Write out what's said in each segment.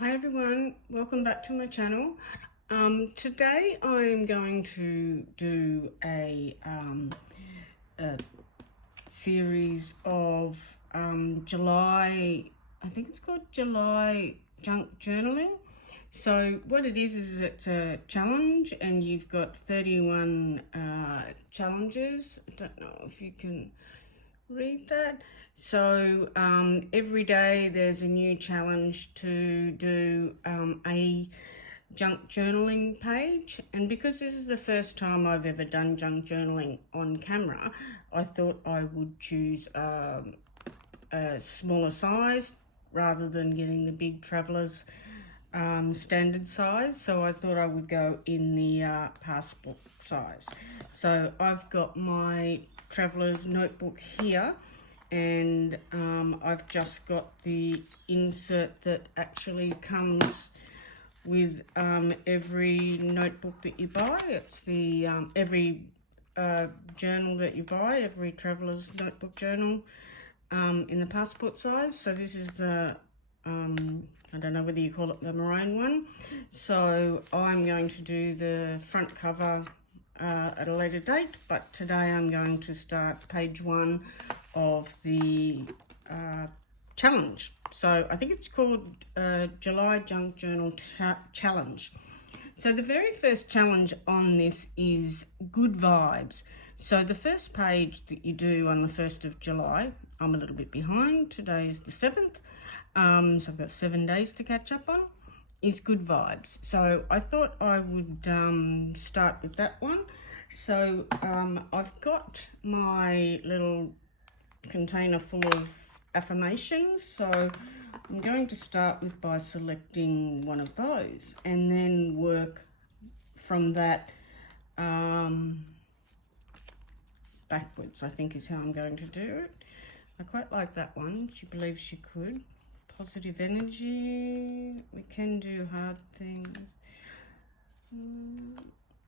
Hi everyone, welcome back to my channel. Today I'm going to do a series of July, I think it's called July Junk Journaling. So what it is it's a challenge and you've got 31 challenges. I don't know if you can read that. So every day there's a new challenge to do a junk journaling page, and because this is the first time I've ever done junk journaling on camera, I thought I would choose a smaller size rather than getting the big travelers standard size. So I thought I would go in the passport size. So I've got my traveler's notebook here, and I've just got the insert that actually comes with every notebook that you buy. It's the every journal that you buy, every traveler's notebook journal in the passport size. So this is the I don't know whether you call it the maroon one. So I'm going to do the front cover at a later date, but today I'm going to start page 1 of the challenge. So I think it's called July Junk Journal Challenge. So the very first challenge on this is good vibes. So the first page that you do on the 1st of July, I'm a little bit behind, today is the 7th, so I've got 7 days to catch up on, is good vibes. So I thought I would start with that one. So I've got my little container full of affirmations, so I'm going to start with by selecting one of those and then work from that backwards, I think is how I'm going to do it. I quite like that one. She believes she could. Positive energy. We can do hard things.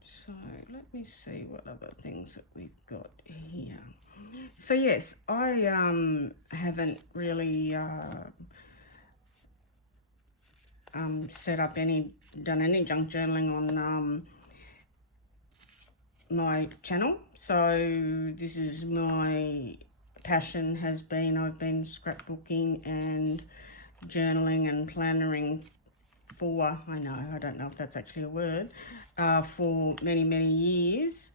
So let me see what other things that we've got here. So yes, I haven't really done any junk journaling on my channel. So this is my passion, has been, I've been scrapbooking and journaling and plannering for, I don't know if that's actually a word, for many years.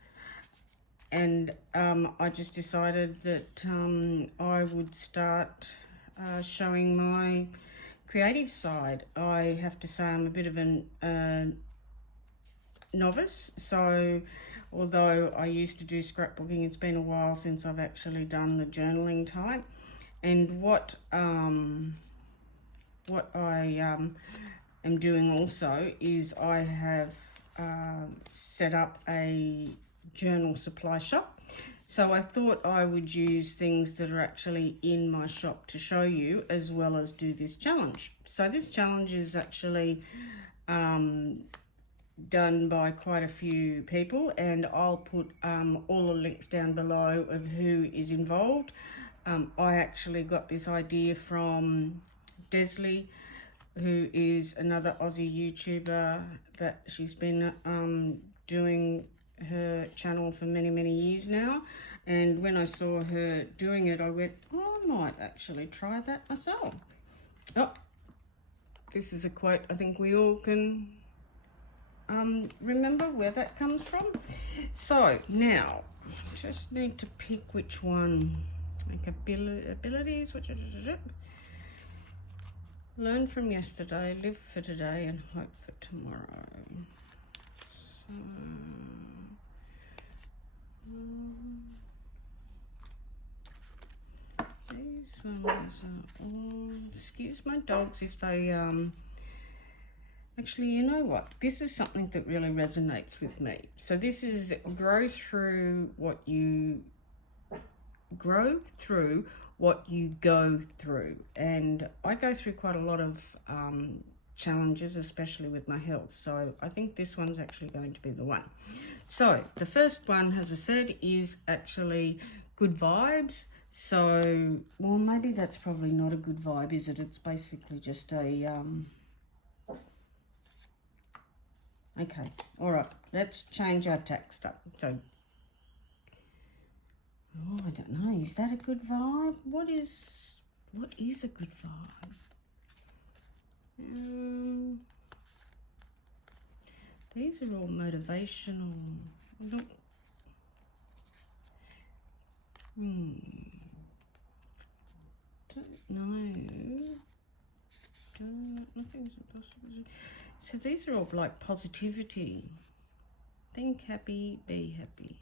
And I just decided that I would start showing my creative side. I have to say I'm a bit of a novice, so although I used to do scrapbooking, it's been a while since I've actually done the journaling type. And what I am doing also is I have set up a journal supply shop. So I thought I would use things that are actually in my shop to show you, as well as do this challenge. So this challenge is actually done by quite a few people, and I'll put all the links down below of who is involved. I actually got this idea from Desley, who is another Aussie YouTuber that she's been doing her channel for many years now. And when I saw her doing it, I went, oh, I might actually try that myself. Oh, this is a quote I think we all can remember where that comes from. So now just need to pick which one. Like abilities, which learn from yesterday, live for today, and hope for tomorrow. So these ones are all, excuse my dogs if they actually, you know what, this is something that really resonates with me. So this is grow through what you go through, and I go through quite a lot of challenges, especially with my health, so I think this one's actually going to be the one. So the first one, as I said, is actually good vibes. So, well, maybe that's probably not a good vibe, is it? It's basically just a Okay, all right, let's change our text up. So, oh, I don't know, is that a good vibe? What is a good vibe? These are all motivational. Look. Don't know. Nothing's impossible. So these are all like positivity. Think happy, be happy.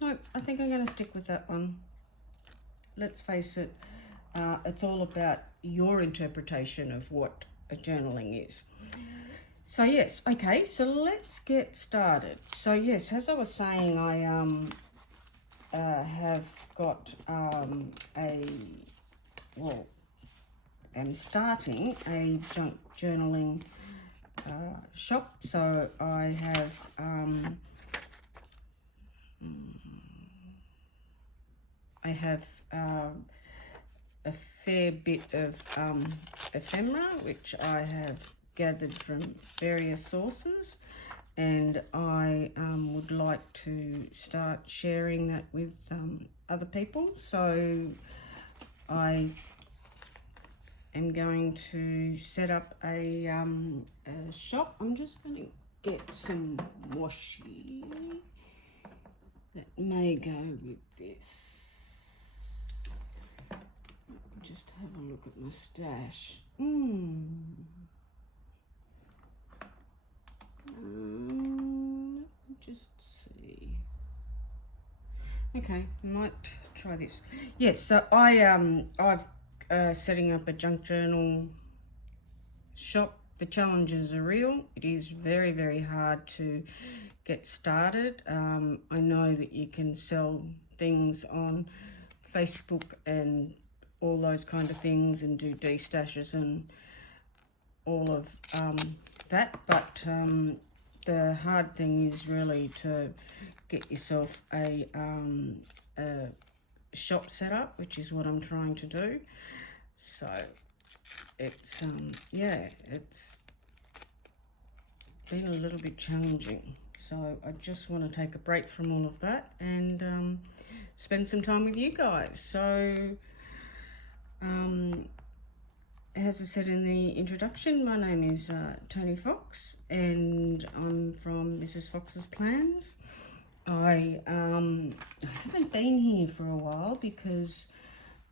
No, I think I'm going to stick with that one. Let's face it, it's all about your interpretation of what a journaling is. So yes, okay, so let's get started. So yes, as I was saying, I have got I'm starting a junk journaling shop. So I have a fair bit of ephemera, which I have gathered from various sources, and I would like to start sharing that with other people. So I am going to set up a shop. I'm just going to get some washi that may go with this. Just have a look at my stash. Let me just see. Okay, might try this. Yes, so I've setting up a junk journal shop. The challenges are real. It is very, very hard to get started. I know that you can sell things on Facebook and all those kind of things and do destashes and all of that, but the hard thing is really to get yourself a shop set up, which is what I'm trying to do. So it's it's been a little bit challenging, so I just want to take a break from all of that and spend some time with you guys. So as I said in the introduction, my name is Tony Fox, and I'm from Mrs. Fox's Plans. I haven't been here for a while because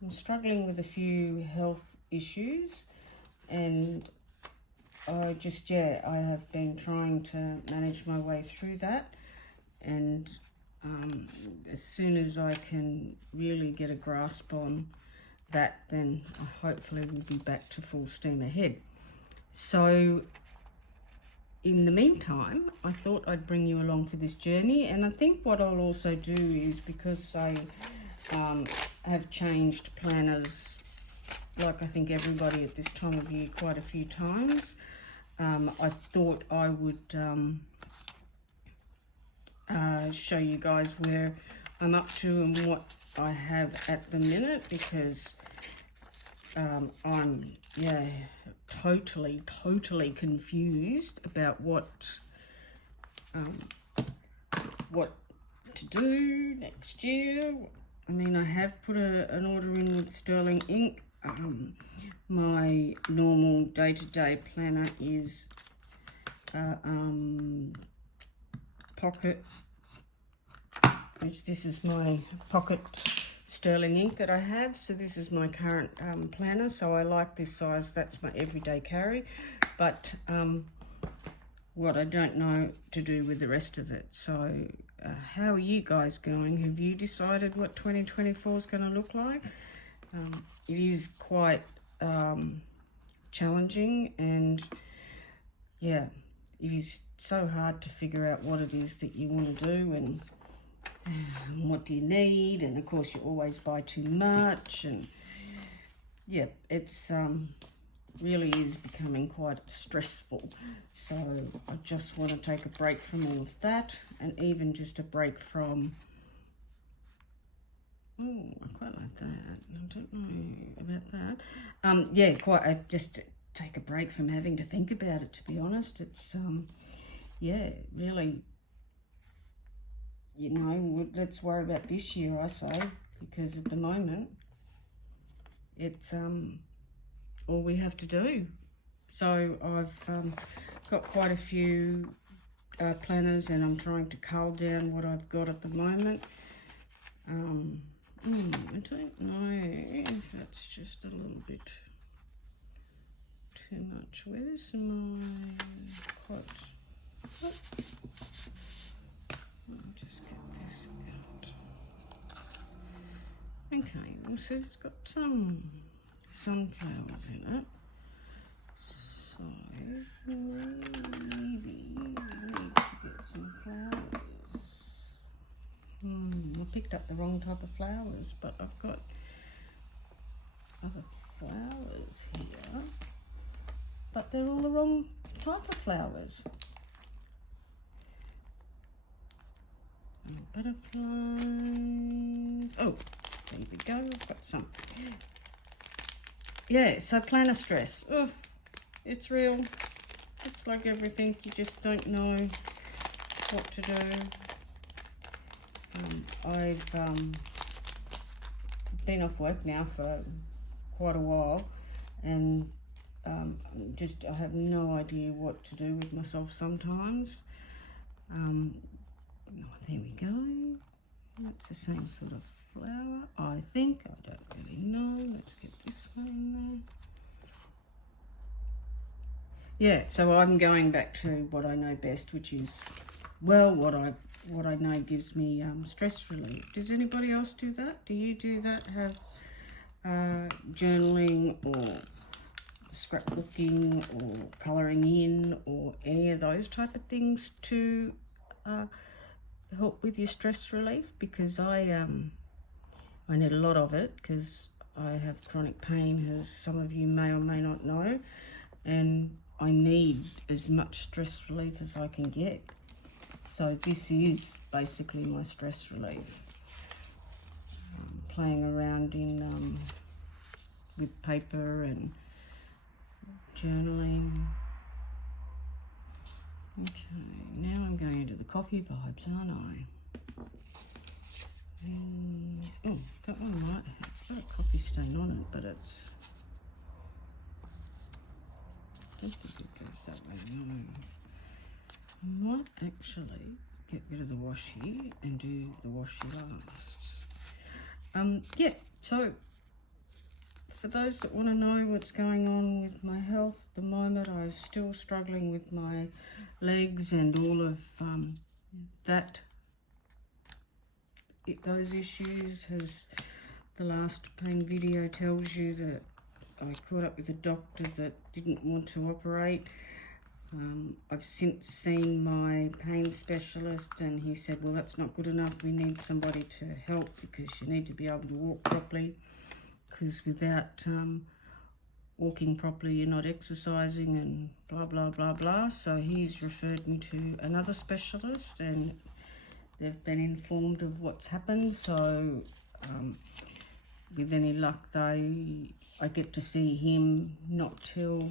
I'm struggling with a few health issues, and I have been trying to manage my way through that, and as soon as I can really get a grasp on that, then hopefully we'll be back to full steam ahead. So in the meantime, I thought I'd bring you along for this journey, and I think what I'll also do is, because I have changed planners, like I think everybody at this time of year, quite a few times, I thought I would show you guys where I'm up to and what I have at the minute, because I'm totally confused about what to do next year. I mean, I have put an order in with Sterling Ink. My normal day-to-day planner is Pocket, which this is my Pocket Sterling Ink that I have. So this is my current planner, so I like this size. That's my everyday carry, but what I don't know to do with the rest of it. So how are you guys going? Have you decided what 2024 is going to look like? It is quite challenging, and yeah, it is so hard to figure out what it is that you want to do and what do you need, and of course you always buy too much, and yeah, it's really is becoming quite stressful. So I just want to take a break from all of that, and even just a break from Oh, I quite like that. I don't know about that. Yeah, quite. I just take a break from having to think about it, to be honest. It's, yeah, really, you know, let's worry about this year, I say, because at the moment, it's all we have to do. So I've got quite a few planners, and I'm trying to cull down what I've got at the moment. I don't know if that's just a little bit too much. Where's my quote? I'll just get this out. Okay, well, so it's got some sunflowers in it. So maybe we need to get some flowers. I picked up the wrong type of flowers, but I've got other flowers here. But they're all the wrong type of flowers. Butterflies. Oh, there we go. I've got some. Yeah, so planner stress. Oh, it's real. It's like everything. You just don't know what to do. I've been off work now for quite a while, and I have no idea what to do with myself sometimes. There we go. That's the same sort of flower, I think. I don't really know. Let's get this one in there. Yeah, so I'm going back to what I know best, which is, well, what I know gives me stress relief. Does anybody else do that? Do you do that? Have journaling or scrapbooking or colouring in or any of those type of things to help with your stress relief? Because I need a lot of it because I have chronic pain, as some of you may or may not know, and I need as much stress relief as I can get. So this is basically my stress relief. Playing around in with paper and journaling. Okay, now I'm going into the coffee vibes, aren't I? Oh, that one might have, it's got a coffee stain on it, but it's, I don't think it goes that way, no. I might actually get rid of the washi and do the washi last. Yeah, so for those that want to know what's going on with my health at the moment, I'm still struggling with my legs and all of those issues. As the last pain video tells you, that I caught up with a doctor that didn't want to operate. I've since seen my pain specialist, and he said, well, that's not good enough. We need somebody to help because you need to be able to walk properly, because without walking properly, you're not exercising and blah, blah, blah, blah. So he's referred me to another specialist, and they've been informed of what's happened. So with any luck, I get to see him not till...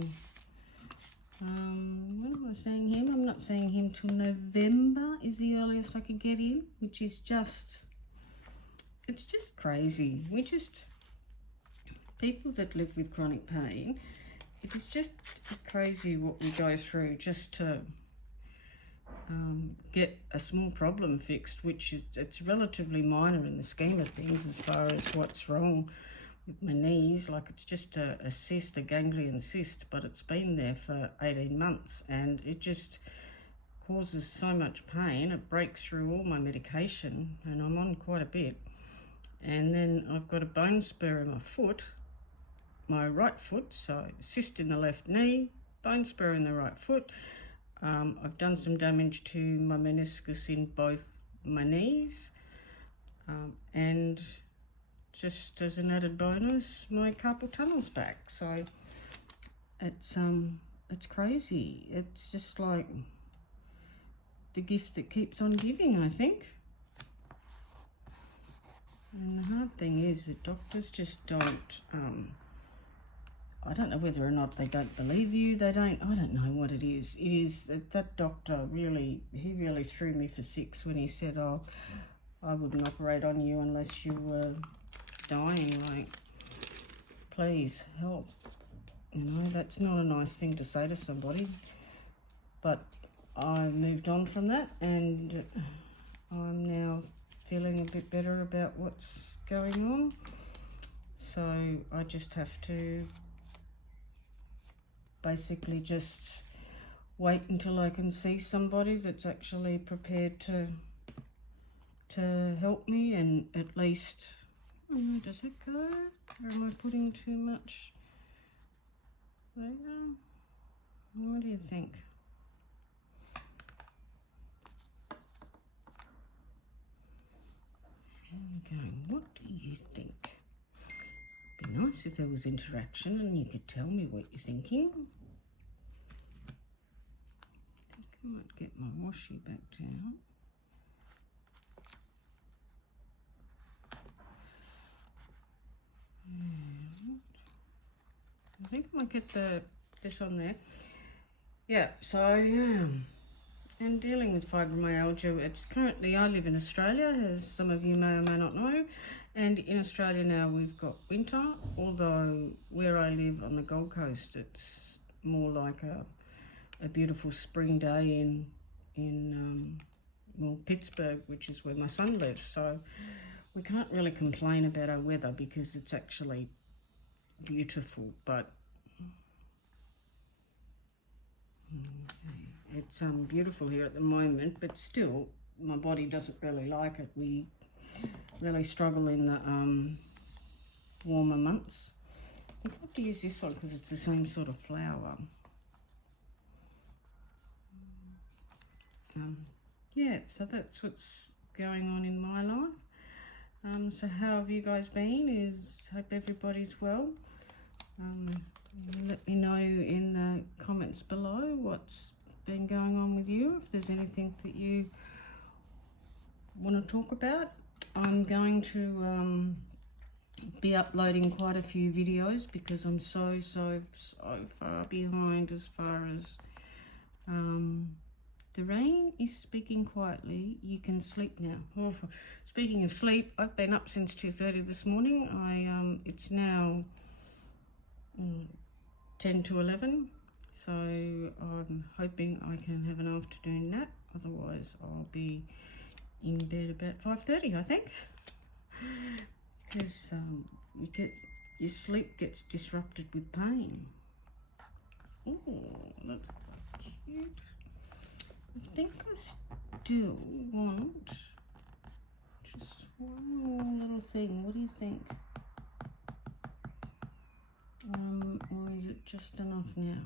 when am I seeing him? I'm not seeing him till November is the earliest I could get in, which is just, it's just crazy. People that live with chronic pain, it is just crazy what we go through just to get a small problem fixed, which is, it's relatively minor in the scheme of things as far as what's wrong with my knees. Like, it's just a cyst, a ganglion cyst, but it's been there for 18 months and it just causes so much pain. It breaks through all my medication, and I'm on quite a bit. And then I've got a bone spur in my foot, my right foot, so cyst in the left knee, bone spur in the right foot. I've done some damage to my meniscus in both my knees, and just as an added bonus, my carpal tunnel's back. So it's crazy. It's just like the gift that keeps on giving, I think. And the hard thing is that doctors just don't, I don't know whether or not they don't believe you, I don't know what it is. It is that doctor he really threw me for six when he said, oh, I wouldn't operate on you unless you were dying. Like, please help. You know, that's not a nice thing to say to somebody. But I moved on from that, and I'm now feeling a bit better about what's going on. So I just have to basically just wait until I can see somebody that's actually prepared to help me, and at least, does it go? Or am I putting too much there? What do you think? What do you think? It'd be nice if there was interaction and you could tell me what you're thinking. I think I might get my washi back out. I think I might get this on there. Yeah, so and dealing with fibromyalgia, it's currently, I live in Australia, as some of you may or may not know, and in Australia now we've got winter, although where I live on the Gold Coast, it's more like a beautiful spring day in Pittsburgh, which is where my son lives. So we can't really complain about our weather because it's actually beautiful, but it's beautiful here at the moment, but still my body doesn't really like it. We really struggle in the warmer months. I think I have to use this one because it's the same sort of flower. Yeah, so that's what's going on in my life. So how have you guys been? Hope everybody's well. Let me know in the comments below what's been going on with you, if there's anything that you want to talk about. I'm going to be uploading quite a few videos because I'm so far behind as far as the rain is speaking quietly. You can sleep now. Oh, speaking of sleep, I've been up since 2:30 this morning. It's now 10 to 11, so I'm hoping I can have an afternoon nap. Otherwise I'll be in bed about 5:30, I think, because your sleep gets disrupted with pain. Oh, that's quite cute. I think I still want just one more little thing. What do you think? Or is it just enough now?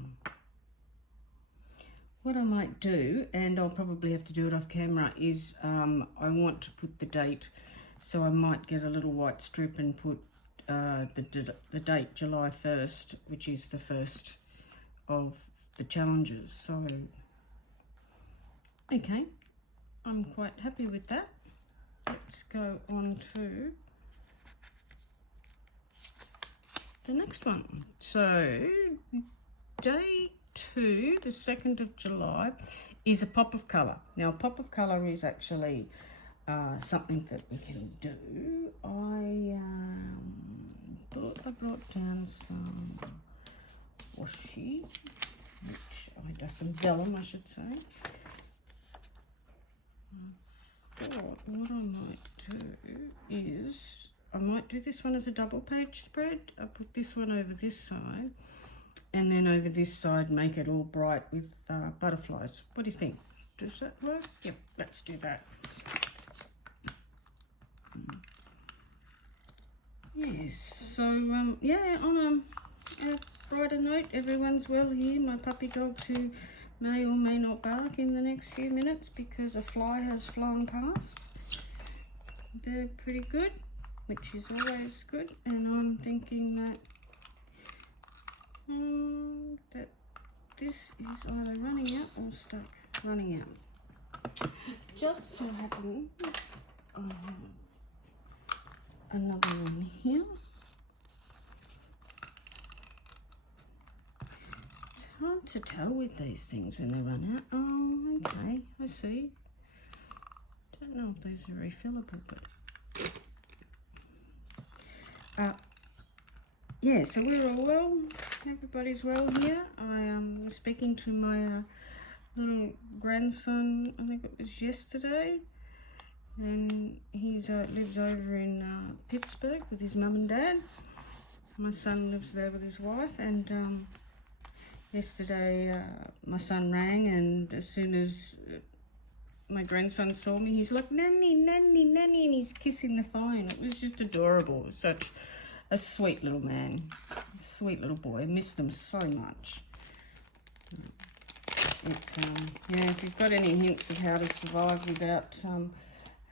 What I might do, and I'll probably have to do it off camera, is I want to put the date, so I might get a little white strip and put the date July 1st, which is the first of the challenges. So, okay, I'm quite happy with that. Let's go on to the next one. So, day 2, the 2nd of July, is a pop of colour. Now, a pop of colour is actually something that we can do. I thought I brought down some washi, some vellum, I should say. I thought what I might do is, I might do this one as a double page spread. I put this one over this side, and then over this side make it all bright with butterflies. What do you think? Does that work? Yep, let's do that. Yes, so yeah, on a brighter note, everyone's well here. My puppy dogs who may or may not bark in the next few minutes because a fly has flown past. They're pretty good, which is always good, and I'm thinking that that this is either running out or stuck. Running out. Just so happens another one here. It's hard to tell with these things when they run out. Oh, okay, I see. Don't know if these are refillable, but yeah, so we're all well. Everybody's well here. I am speaking to my little grandson, I think it was yesterday, and he's lives over in Pittsburgh with his mum and dad. My son lives there with his wife, and yesterday my son rang, and as soon as my grandson saw me, he's like, "Nanny, Nanny, Nanny," and he's kissing the phone. It was just adorable. It was such a sweet little man, sweet little boy. I miss them so much. Yeah, if you've got any hints of how to survive without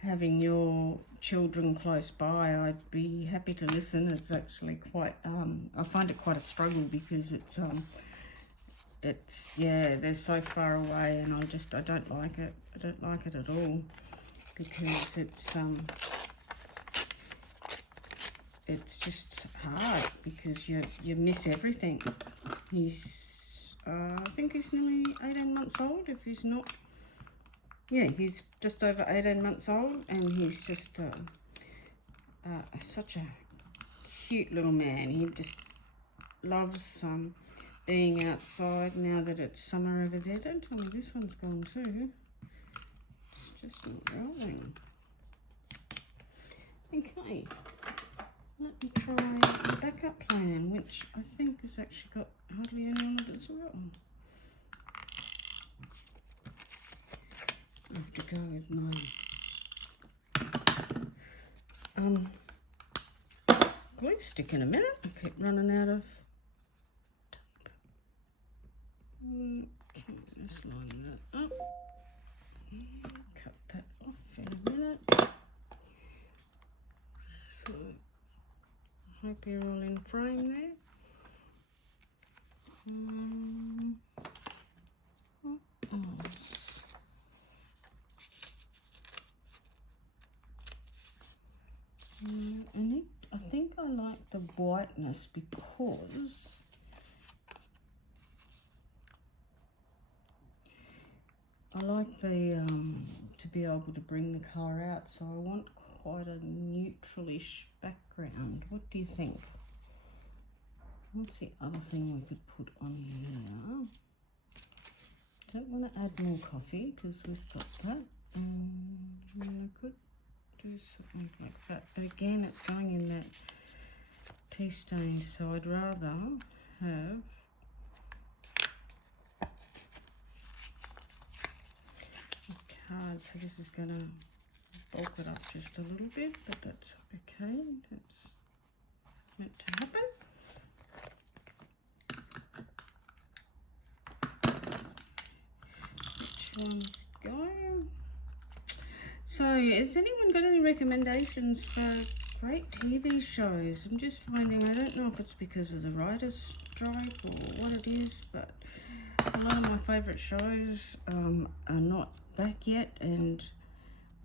having your children close by, I'd be happy to listen. It's actually quite, I find it quite a struggle because yeah, they're so far away, and I don't like it. I don't like it at all because it's just hard because you miss everything. He's I think he's nearly 18 months old, if he's not. Yeah, he's just over 18 months old, and he's just such a cute little man. He just loves being outside now that it's summer over there. Don't tell me this one's gone too. It's just not rolling. Okay, let me try a backup plan, which I think has actually got hardly any on it as well. I have to go with my glue stick in a minute. I keep running out of tape. Okay, let's line that up. Cut that off in a minute. So, I hope you're all in frame there. I think I like the whiteness because I like the to be able to bring the colour out, so I want quite a neutralish background. What do you think? What's the other thing we could put on here? Don't want to add more coffee because we've got that. I could do something like that, but again, it's going in that tea stain, so I'd rather have a card. So this is going to bulk it up just a little bit, but that's okay. That's meant to happen. Which one go? So, has anyone got any recommendations for great TV shows? I'm just finding, I don't know if it's because of the writer's strike or what it is, but a lot of my favourite shows are not back yet, and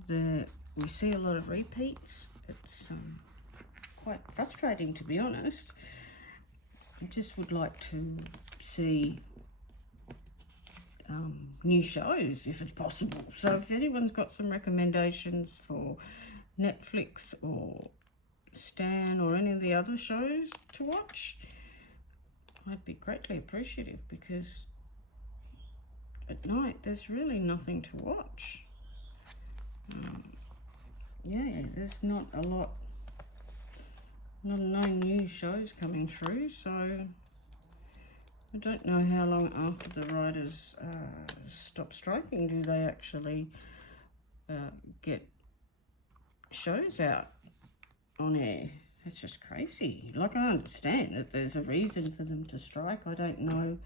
we see a lot of repeats. It's quite frustrating, to be honest. I just would like to see new shows if it's possible. So if anyone's got some recommendations for Netflix or Stan or any of the other shows to watch, I'd be greatly appreciative, because at night there's really nothing to watch. Yeah, there's not a lot, no new shows coming through, so I don't know how long after the writers stop striking do they actually get shows out on air. It's just crazy. Like, I understand that there's a reason for them to strike. I don't know.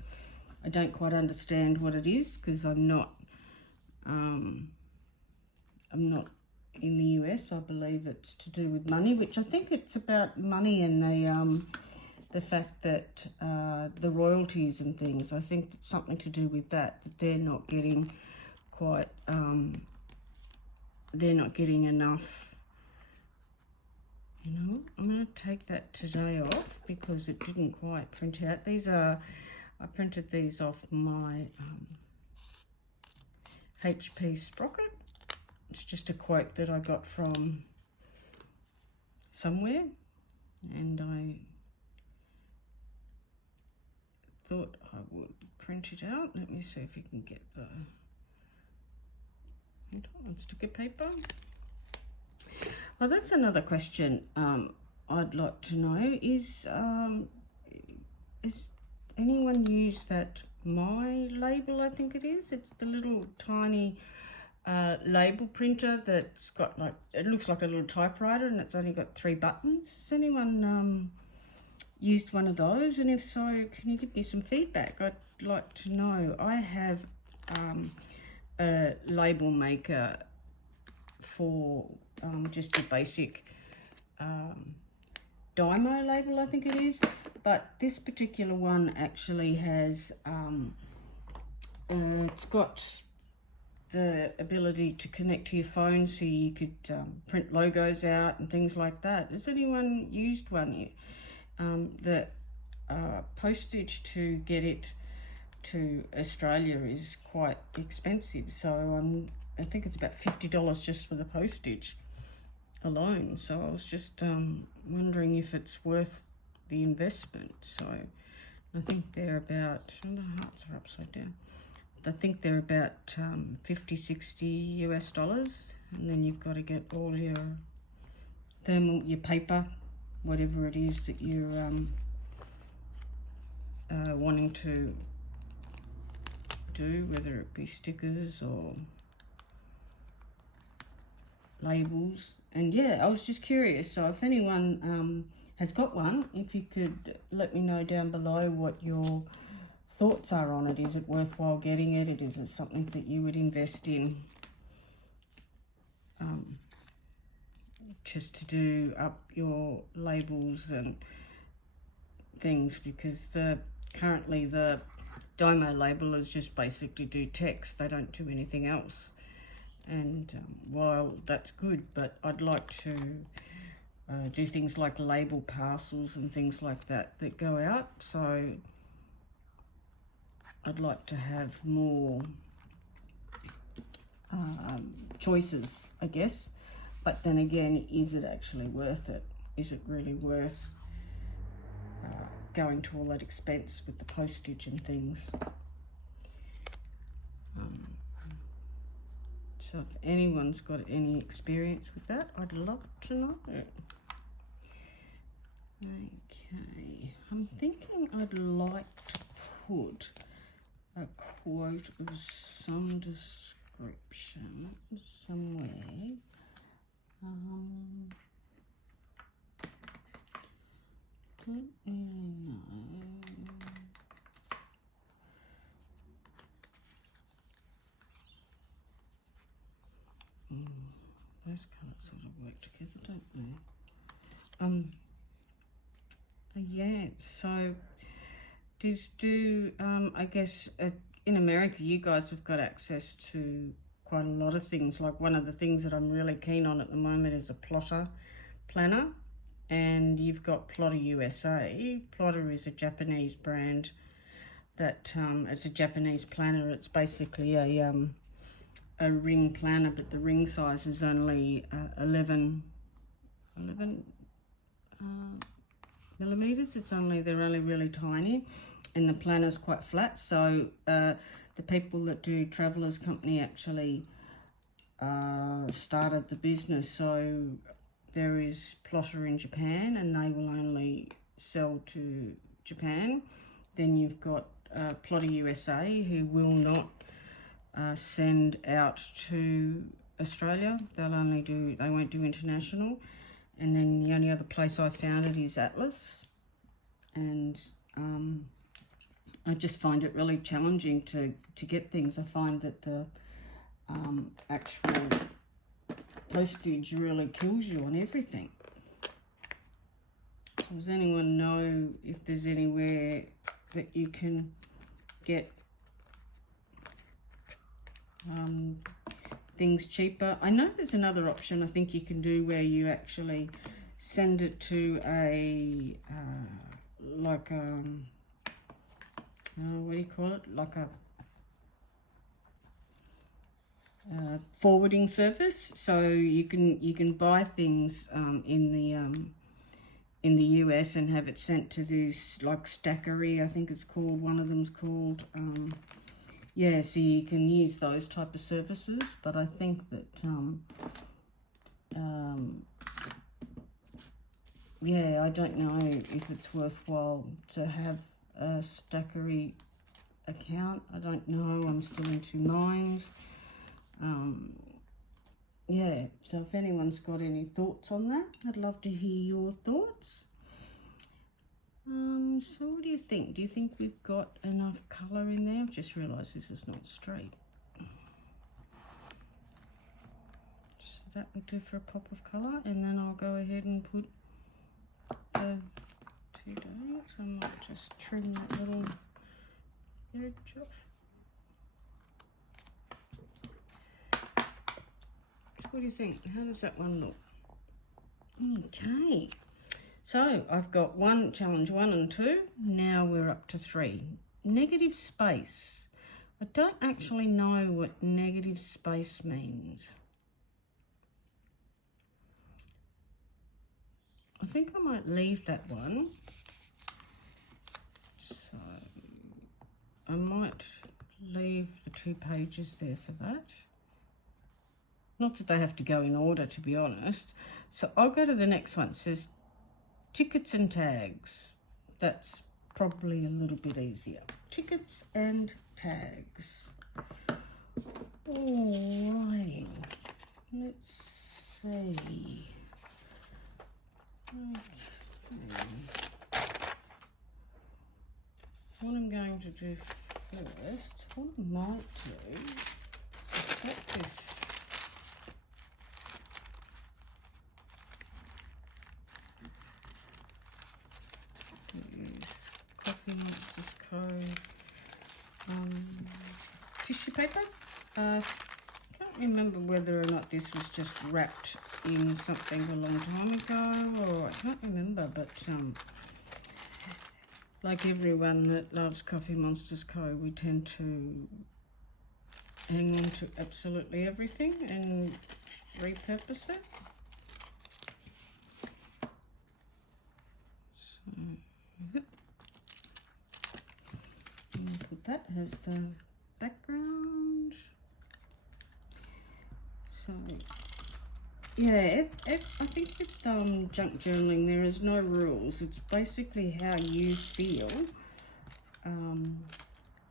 I don't quite understand what it is, because I'm not in the US. I believe it's to do with money, which I think it's about money and the fact that the royalties and things, I think it's something to do with that they're not getting quite, they're not getting enough You know, I'm going to take that today off because it didn't quite print out. These are, I printed these off my HP sprocket. It's just a quote that I got from somewhere, and I thought I would print it out. Let me see if you can get the sticker paper. Oh, that's another question I'd like to know is anyone used that My Label, I think it is? It's the little tiny label printer that's got like, it looks like a little typewriter and it's only got 3 buttons. Has anyone used one of those? And if so, can you give me some feedback? I'd like to know. I have a label maker for just a basic Dymo label, I think it is, but this particular one actually has it's got the ability to connect to your phone, so you could print logos out and things like that. Has anyone used one? The postage to get it to Australia is quite expensive, so I think it's about $50 just for the postage alone. So I was just wondering if it's worth the investment. So I think they're about, oh, the hearts are upside down. I think they're about 50, 60 US dollars, and then you've got to get all your thermal, your paper, whatever it is that you're wanting to do, whether it be stickers or labels. And yeah, I was just curious, so if anyone has got one, if you could let me know down below what your thoughts are on it. Is it worthwhile getting it? Is it something that you would invest in just to do up your labels and things? Because currently the Dymo labelers just basically do text, they don't do anything else. And while that's good, but I'd like to do things like label parcels and things like that that go out. So I'd like to have more choices, I guess. But then again, is it actually worth it? Is it really worth going to all that expense with the postage and things? So if anyone's got any experience with that, I'd love to know. Okay, I'm thinking I'd like to put a quote of some description somewhere. Don't really know. Those colours sort of work together, don't they? Yeah, so I guess in America you guys have got access to quite a lot of things. Like one of the things that I'm really keen on at the moment is a plotter planner, and you've got Plotter USA. Plotter is a Japanese brand that it's a Japanese planner. It's basically a ring planner, but the ring size is only 11 millimeters. They're only really tiny, and the planner's quite flat. So the people that do Travelers Company actually started the business. So there is Plotter in Japan, and they will only sell to Japan. Then you've got Plotter USA, who will not send out to Australia. They won't do international. And then the only other place I found it is Atlas. And I just find it really challenging to get things. I find that the actual postage really kills you on everything. So does anyone know if there's anywhere that you can get things cheaper? I know there's another option I think you can do where you actually send it to a like what do you call it? Like a forwarding service. So you can buy things in the US and have it sent to this, like Stackery, I think it's called. One of them's called. Yeah, so you can use those type of services. But I think that yeah, I don't know if it's worthwhile to have a Stackery account. I don't know. I'm still in two minds. Yeah, so if anyone's got any thoughts on that, I'd love to hear your thoughts. So what do you think? Do you think we've got enough colour in there? I've just realised this is not straight. So that will do for a pop of colour, and then I'll go ahead and put the 2 days. I might just trim that little edge off. What do you think? How does that one look? Okay. So I've got challenge 1 and 2. Now we're up to 3. Negative space. I don't actually know what negative space means. I think I might leave that one. So I might leave the 2 pages there for that. Not that they have to go in order, to be honest. So I'll go to the next one. It says tickets and tags. That's probably a little bit easier. Tickets and tags. Alrighty. Let's see. Okay. What I'm going to do first, what I might do is put this Coffee Monsters Co. Tissue paper. Can't remember whether or not this was just wrapped in something a long time ago, or I can't remember, but like everyone that loves Coffee Monsters Co., we tend to hang on to absolutely everything and repurpose it. So put that as the background. So yeah, I think with junk journaling there is no rules. It's basically how you feel.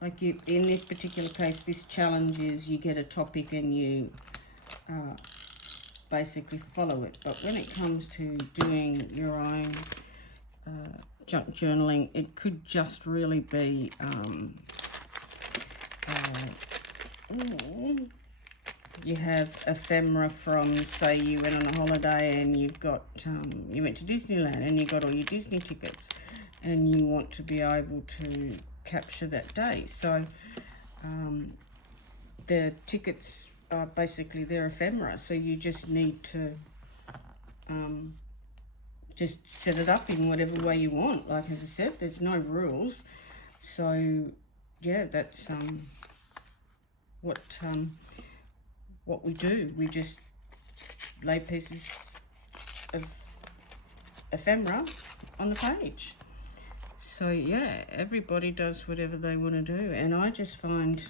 Like in this particular case, this challenge is you get a topic and you basically follow it. But when it comes to doing your own junk journaling, it could just really be you have ephemera from, say, you went on a holiday and you've got you went to Disneyland and you got all your Disney tickets and you want to be able to capture that day. So the tickets are basically they're ephemera, so you just need to just set it up in whatever way you want. Like as I said, there's no rules. So yeah, that's what we do. We just lay pieces of ephemera on the page. So yeah, everybody does whatever they want to do, and I just find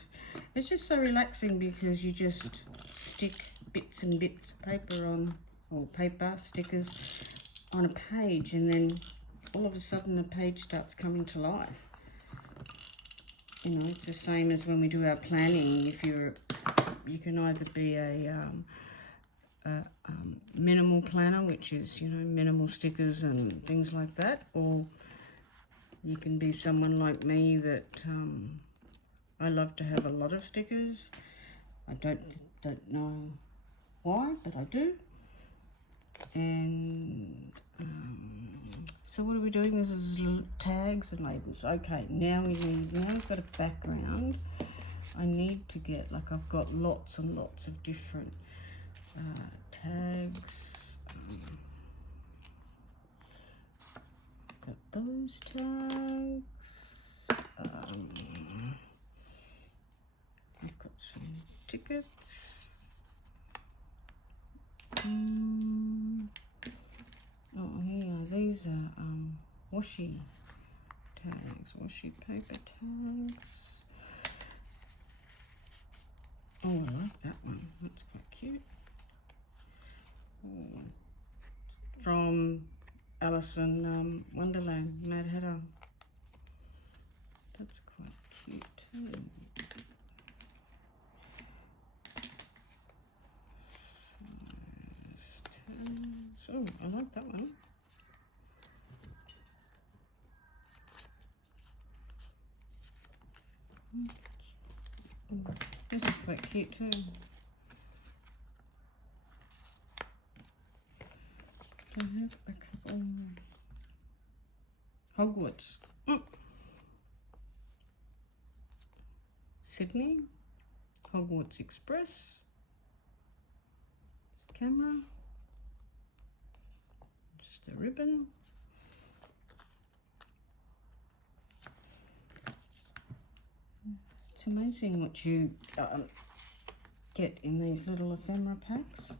it's just so relaxing because you just stick bits and bits of paper on, or paper stickers on a page, and then all of a sudden the page starts coming to life. You know, it's the same as when we do our planning. If you can either be a minimal planner, which is, you know, minimal stickers and things like that, or you can be someone like me that I love to have a lot of stickers. I don't know why, but I do. And so what are we doing? This is little tags and labels. Okay, now we've got a background. I need to get, like, I've got lots and lots of different tags. those tags. I've got some tickets. Oh, here, these are washi tags, washi paper tags. Oh, I like that one. That's quite cute. Oh, it's from Alice in Wonderland, Mad Hatter. That's quite cute too. Oh, I like that one. Oh, this is quite cute too. I have a couple. Hogwarts. Sydney. Hogwarts Express. Camera. Just a ribbon. It's amazing what you get in these little ephemera packs.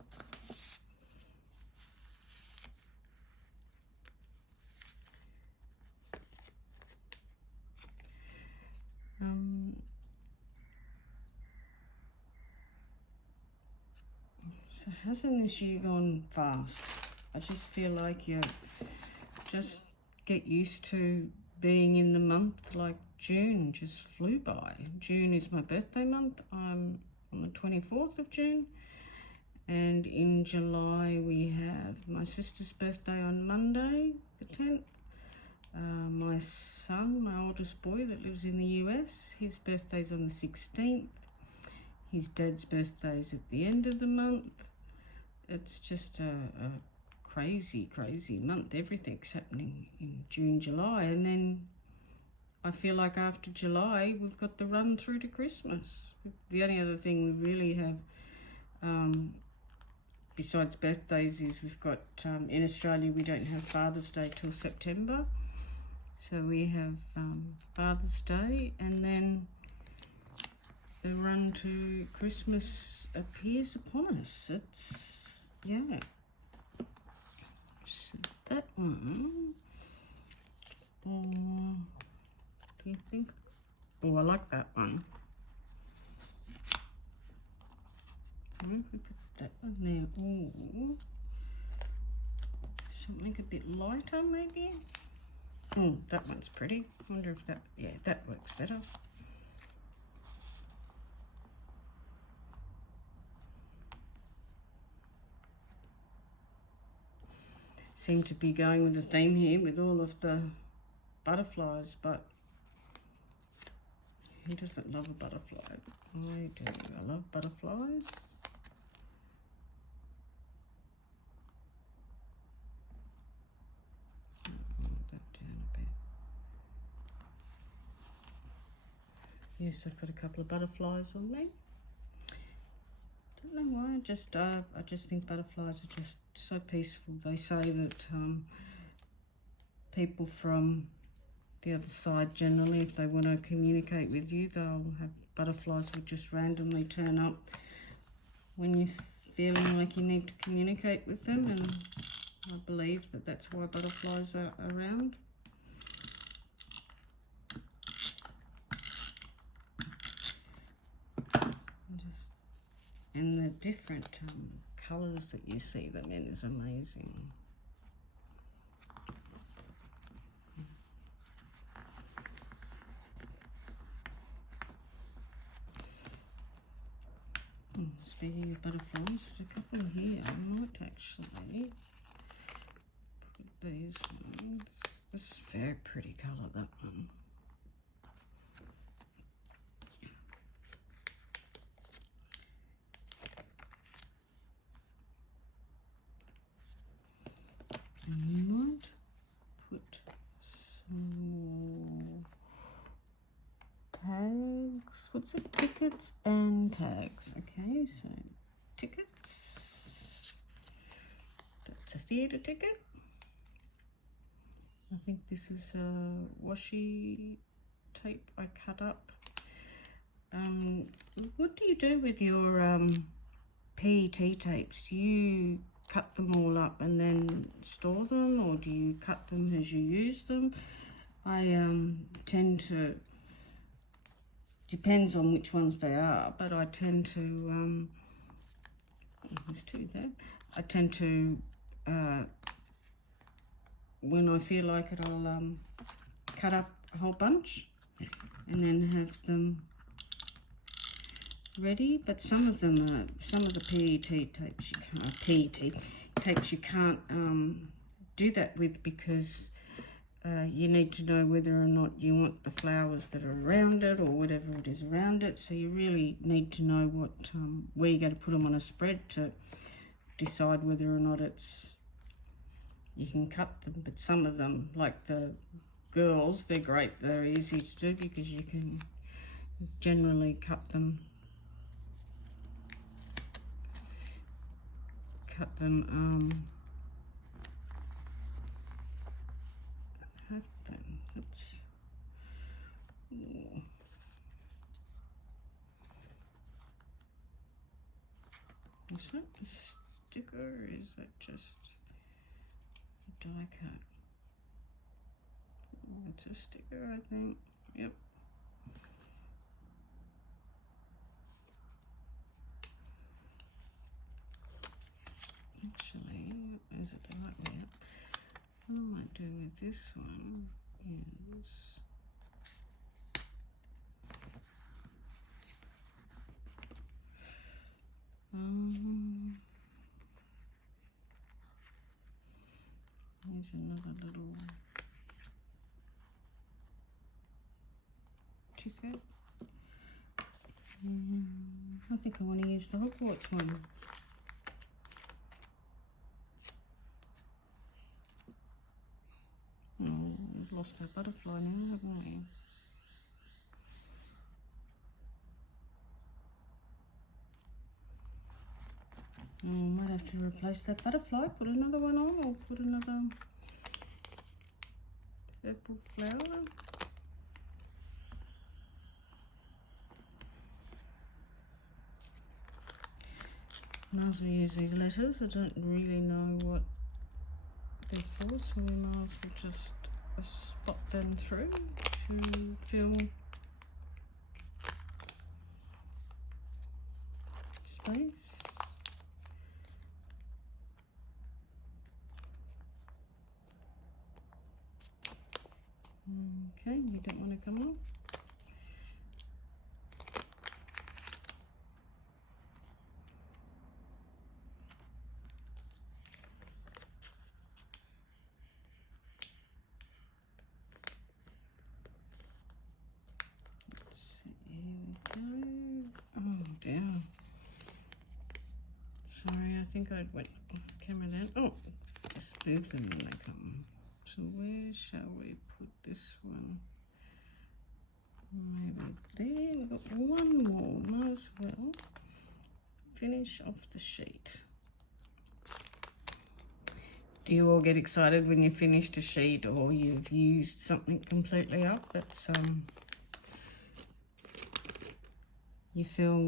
So hasn't this year gone fast? I just feel like you just get used to being in the month. Like June just flew by. June is my birthday month. I'm on the 24th of June. And in July we have my sister's birthday on Monday, the 10th. My son, my oldest boy that lives in the US, his birthday's on the 16th. His dad's birthday's at the end of the month. It's just a crazy, crazy month. Everything's happening in June, July. And then I feel like after July, we've got the run through to Christmas. The only other thing we really have, besides birthdays, is we've got, in Australia, we don't have Father's Day till September. So we have Father's Day, and then the run to Christmas appears upon us. It's, yeah. So that one, do you think? Oh, I like that one. I wonder if we put that one there. Oh, something a bit lighter maybe. Oh, that one's pretty. I wonder if that, yeah, that works better. Seem to be going with the theme here with all of the butterflies, but who doesn't love a butterfly? I do. I love butterflies. Yes, I've got a couple of butterflies on me. Don't know why. I just think butterflies are just so peaceful. They say that people from the other side, generally, if they want to communicate with you, they'll have butterflies will just randomly turn up when you're feeling like you need to communicate with them, and I believe that that's why butterflies are around. And the different colours that you see them in is amazing. Speaking of butterflies, there's a couple here. I might actually put these ones. This is a very pretty colour, that one. And you might put some more tags. What's it? Tickets and tags. Okay, so tickets. That's a theatre ticket. I think this is washi tape I cut up. What do you do with your PET tapes? Do you cut them all up and then store them, or do you cut them as you use them? I tend to, depends on which ones they are, but I tend to, there's two there. I tend to, when I feel like it, I'll cut up a whole bunch and then have them ready. But some of them are, some of the PET tapes you can't do that with, because you need to know whether or not you want the flowers that are around it or whatever it is around it. So you really need to know what where you're going to put them on a spread to decide whether or not it's, you can cut them. But some of them, like the girls, they're great. They're easy to do because you can generally cut them Oops. Is that a sticker, or is that just a die cut? It's a sticker, I think. Yep. Actually, is it the right way up? What I might do with this one is here's another little ticket. I think I want to use the Hogwarts one. Oh, we've lost our butterfly now, haven't we? Might have to replace that butterfly, put another one on, or put another purple flower. And as we use these letters, I don't really know what they're for, so we might as well just spot them through to fill space. Okay, you don't want to come off. Sorry, I think I went off camera then. Oh, just move them when they come. So where shall we put this one? Maybe there. We've got one more. Might as well finish off the sheet. Do you all get excited when you finished a sheet or you've used something completely up? That's you feel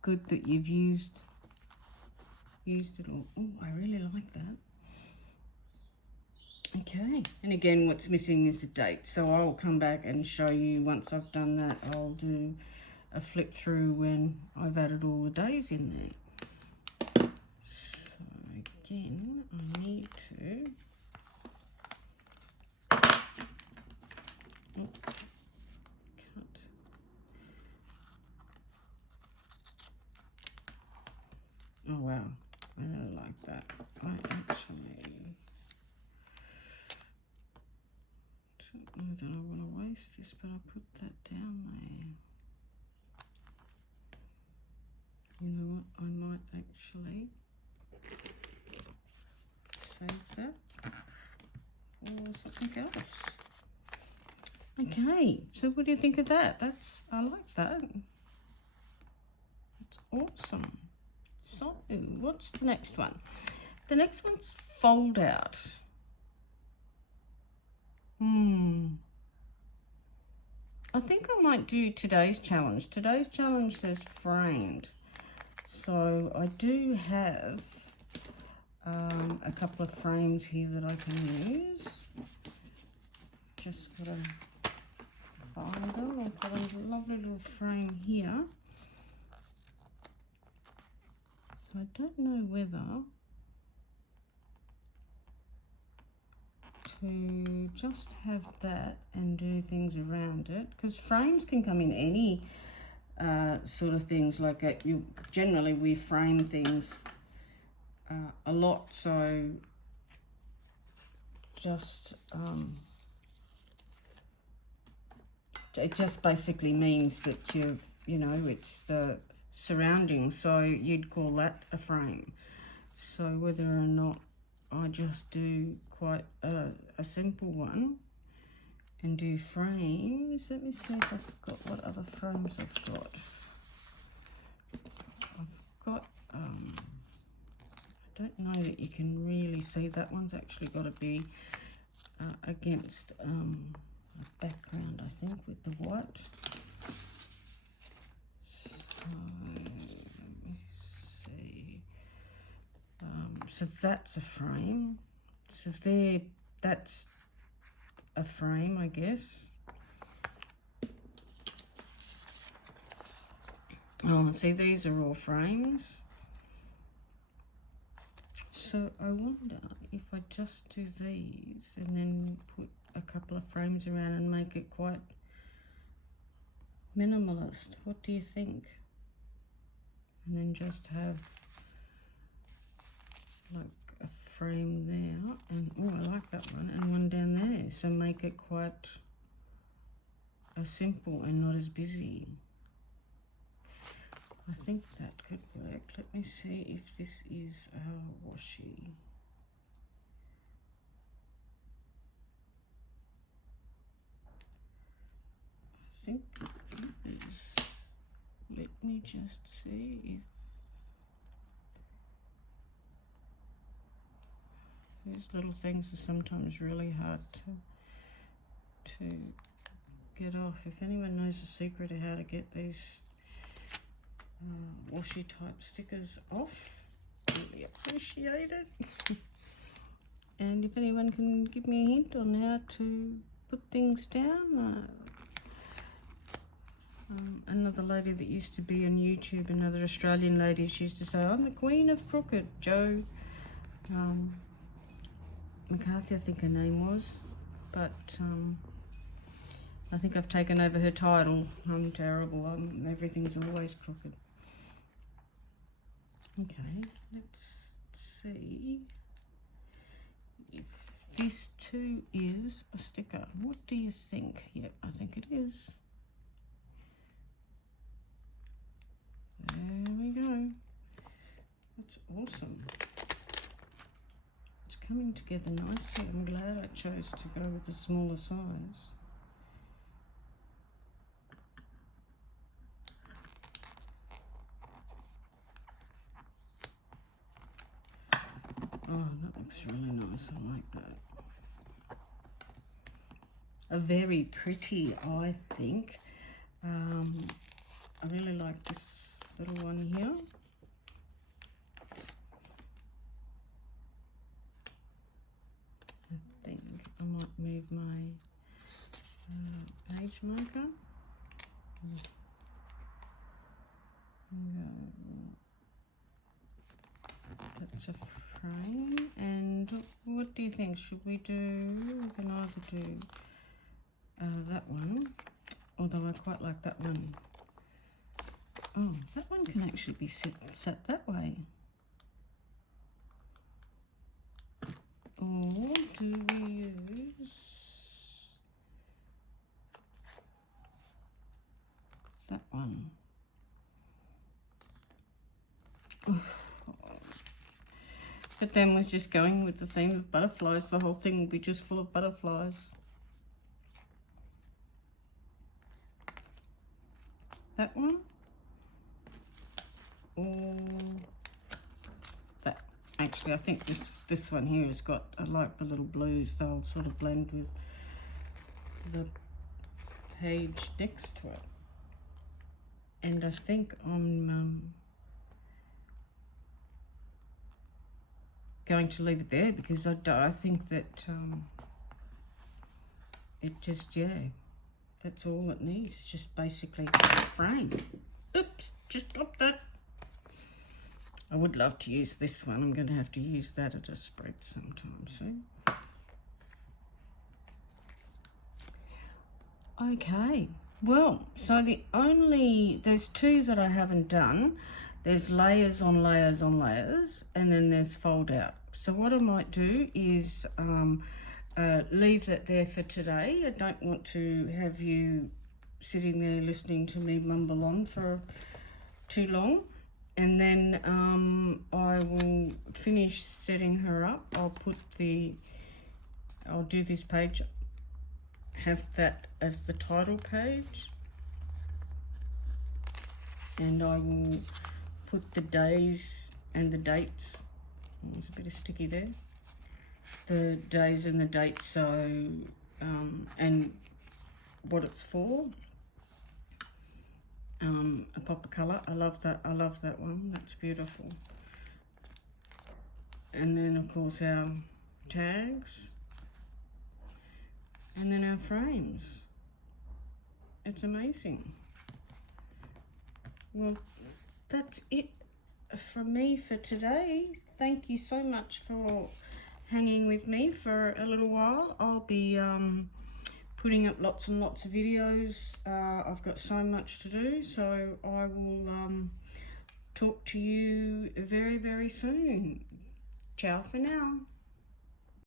good that you've used it all. Oh, I really like that. Okay, and again, what's missing is a date. So I'll come back and show you once I've done that. I'll do a flip through when I've added all the days in there. So again, I need to cut. Oh wow, I really like that. I don't want to waste this, but I'll put that down there. You know what, I might actually save that for something else. Okay, so what do you think of that? I like that. It's awesome. So, what's the next one? The next one's fold out. I think I might do today's challenge. Today's challenge says framed. So I do have a couple of frames here that I can use. Just got to find them. I've got a lovely little frame here. So I don't know whether to just have that and do things around it, because frames can come in any sort of things like that. Generally we frame things a lot, so just it just basically means that you know it's the surroundings, so you'd call that a frame. So whether or not I just do quite a simple one and do frames. Let me see if I've got what other frames I've got. I've got I don't know that you can really see. That one's actually got to be against a background, I think, with the white. So let me see. So that's a frame. So there, that's a frame, I guess. Oh, see, these are all frames. So I wonder if I just do these and then put a couple of frames around and make it quite minimalist. What do you think? And then just have like a frame there, and oh, I like that one, and one down there. So make it quite simple and not as busy. I think that could work. Let me see if this is our washi. I think it is. Let me just see if these little things are sometimes really hard to get off. If anyone knows the secret of how to get these washi type stickers off, really appreciate it. And if anyone can give me a hint on how to put things down. Another lady that used to be on YouTube, another Australian lady, she used to say, I'm the queen of crooked. Jo McCarthy, I think her name was, but I think I've taken over her title. I'm terrible. Everything's always crooked. Okay, let's see if this too is a sticker. What do you think? Yep, I think it is. There we go. That's awesome. It's coming together nicely. I'm glad I chose to go with the smaller size. Oh, that looks really nice. I like that. A very pretty, I think. I really like this little one here. I think I might move my page marker. That's a frame. And what do you think? Should we do? We can either do that one, although I quite like that one. Oh, that one can actually be set that way. Or do we use that one? But then was just going with the theme of butterflies. The whole thing will be just full of butterflies. That one? Or that? Actually, I think this one here has got, I like the little blues. They'll sort of blend with the page next to it. And I think I'm going to leave it there because I think that it just, yeah, that's all it needs. It's just basically a frame. Oops, just dropped that. I would love to use this one. I'm going to have to use that at a spread sometime soon. Okay, well, so there's two that I haven't done. There's layers on layers on layers, and then there's fold out. So what I might do is leave that there for today. I don't want to have you sitting there listening to me mumble on for too long. And then I will finish setting her up. I'll do this page, have that as the title page. And I will put the days and the dates. Oh, there's a bit of sticky there. The days and the dates, so and what it's for. A pop of colour. I love that one. That's beautiful. And then of course our tags. And then our frames. It's amazing. Well, that's it from me for today. Thank you so much for hanging with me for a little while. I'll be putting up lots and lots of videos. I've got so much to do, so I will talk to you very, very soon. Ciao for now.